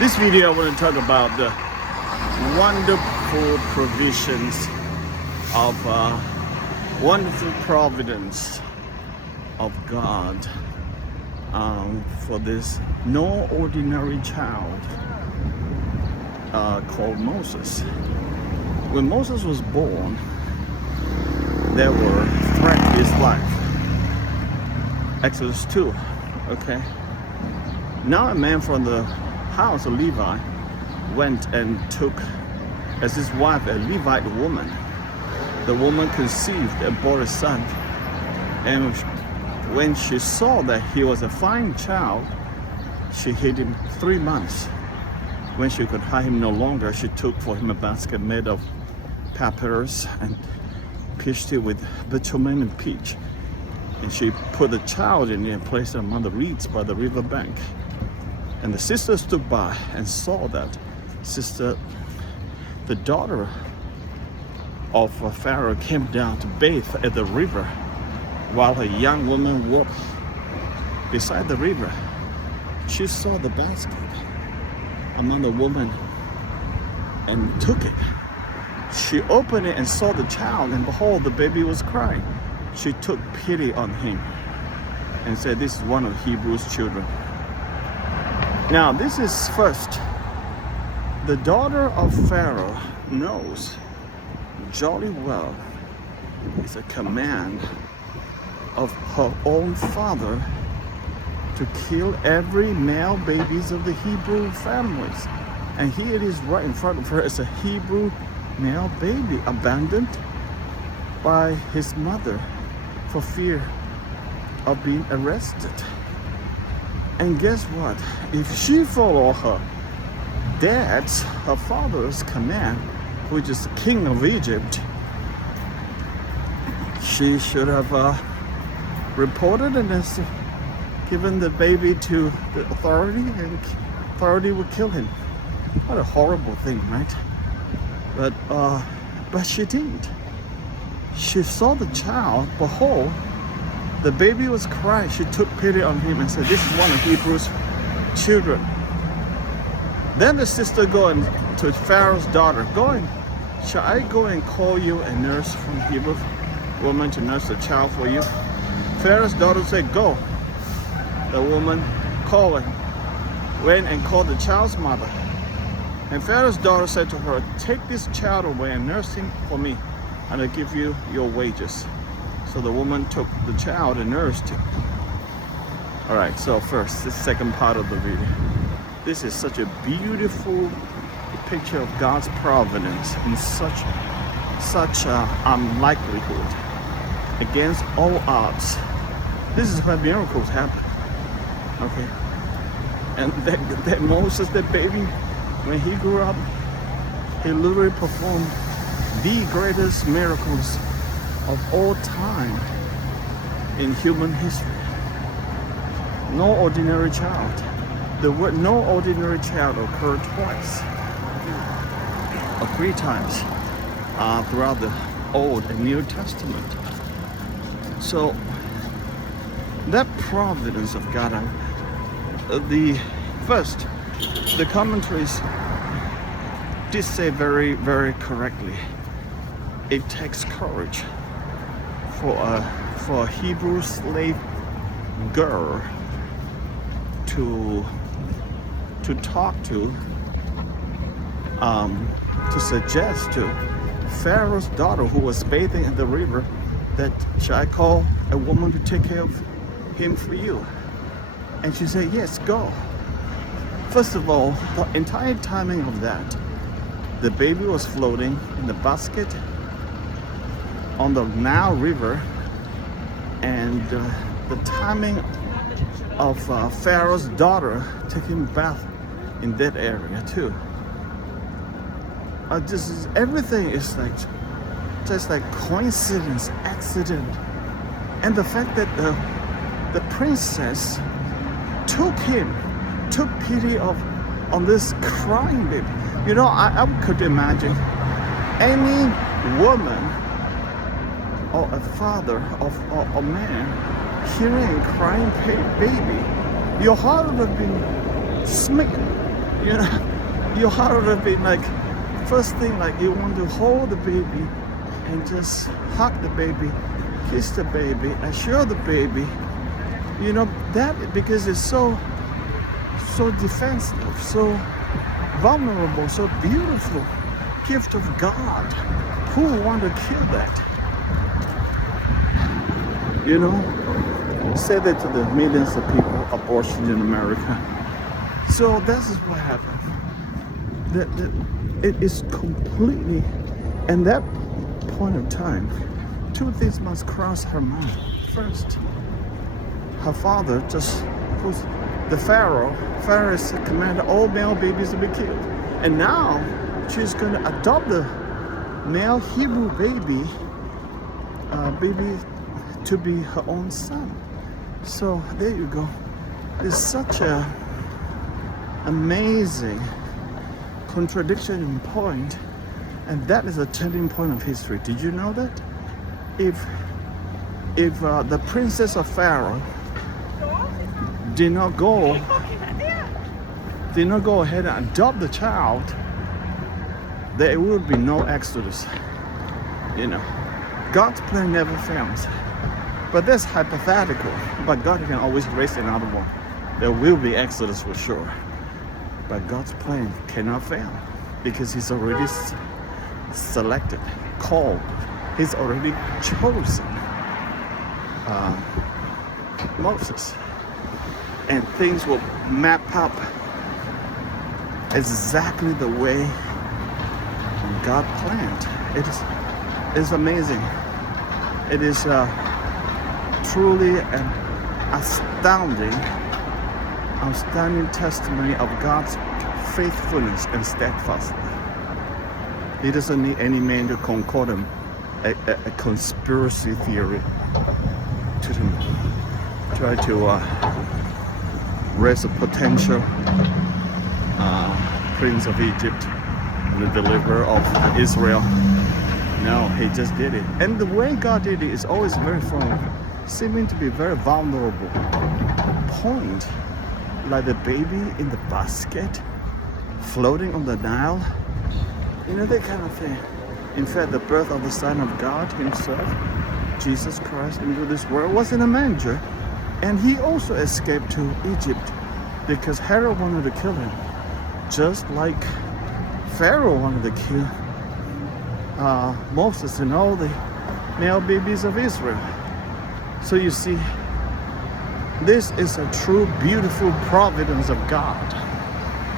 This video I want to talk about the wonderful provisions of wonderful providence of God for this no ordinary child called Moses. When Moses was born, there were threats to his life. Exodus 2, okay? Now a man from the house of Levi went and took as his wife a Levite woman. The woman conceived and bore a son. And when she saw that he was a fine child, she hid him 3 months. When she could hide him no longer, she took for him a basket made of papyrus and pierced it with bitumen and pitch. And she put the child in it and placed it among the reeds by the river bank. And the sister stood by and saw that the daughter of Pharaoh came down to bathe at the river, while a young woman walked beside the river. She saw the basket among the women and took it. She opened it and saw the child, and behold, the baby was crying. She took pity on him and said, "This is one of Hebrews' children." Now, this is first, the daughter of Pharaoh knows jolly well it's a command of her own father to kill every male babies of the Hebrew families. And here it is right in front of her as a Hebrew male baby abandoned by his mother for fear of being arrested. And guess what? If she followed her father's command, which is the king of Egypt, she should have reported and given the baby to the authority, and authority would kill him. What a horrible thing, right? But she didn't. She saw the child. Behold, the baby was crying. She took pity on him and said, "This is one of Hebrews' children." Then the sister going to Pharaoh's daughter, "Shall I go and call you a nurse from Hebrew woman to nurse the child for you?" Pharaoh's daughter said, "Go." The woman went and called the child's mother. And Pharaoh's daughter said to her, "Take this child away and nurse him for me, and I'll give you your wages." So the woman took the child and nursed him. All right, so first, the second part of the video. This is such a beautiful picture of God's providence in such unlikelihood, against all odds. This is where miracles happen. Okay, and that Moses, that baby, when he grew up, he literally performed the greatest miracles of all time in human history. No ordinary child. The word "no ordinary child" occurred twice or 3 times throughout the Old and New Testament. So that providence of God, the commentaries did say very, very correctly, it takes courage for a Hebrew slave girl to talk to suggest to Pharaoh's daughter, who was bathing in the river, that, "Shall I call a woman to take care of him for you?" And she said, "Yes, go." First of all, the entire timing of that, the baby was floating in the basket on the Nile River, and the timing of Pharaoh's daughter taking a bath in that area too. Everything is just like coincidence, accident, and the fact that the princess took pity on this crying baby. You know, I could imagine any woman or a father of a man hearing a crying baby, your heart would have been smitten. You know, your heart would have been like, first thing, like you want to hold the baby and just hug the baby, kiss the baby, assure the baby. You know, that because it's so defensive, so vulnerable, so beautiful gift of God. Who would want to kill that? You know, say that to the millions of people abortion in America. So this is what happened. It is completely, and that point of time, two things must cross her mind. First, her father just puts the Pharaoh commanded all male babies to be killed. And now she's going to adopt the male Hebrew baby to be her own son. So there you go. It's such a amazing contradiction in point, and that is a turning point of history. Did you know that? If the princess of Pharaoh did not go ahead and adopt the child, there would be no Exodus. You know, God's plan never fails. But that's hypothetical. But God can always raise another one. There will be Exodus for sure. But God's plan cannot fail because He's already selected, called. He's already chosen Moses. And things will map up exactly the way God planned. It's amazing. It is truly an astounding testimony of God's faithfulness and steadfastness. He doesn't need any man to concoct a conspiracy theory to try to raise a potential prince of Egypt, the deliverer of Israel. No, He just did it. And the way God did it is always very from seeming to be very vulnerable point, like the baby in the basket floating on the Nile. You know, that kind of thing. In fact, the birth of the Son of God Himself, Jesus Christ, into this world was in a manger. And He also escaped to Egypt because Herod wanted to kill Him, just like Pharaoh wanted to kill Moses and all the male babies of Israel. So you see, this is a true beautiful providence of God.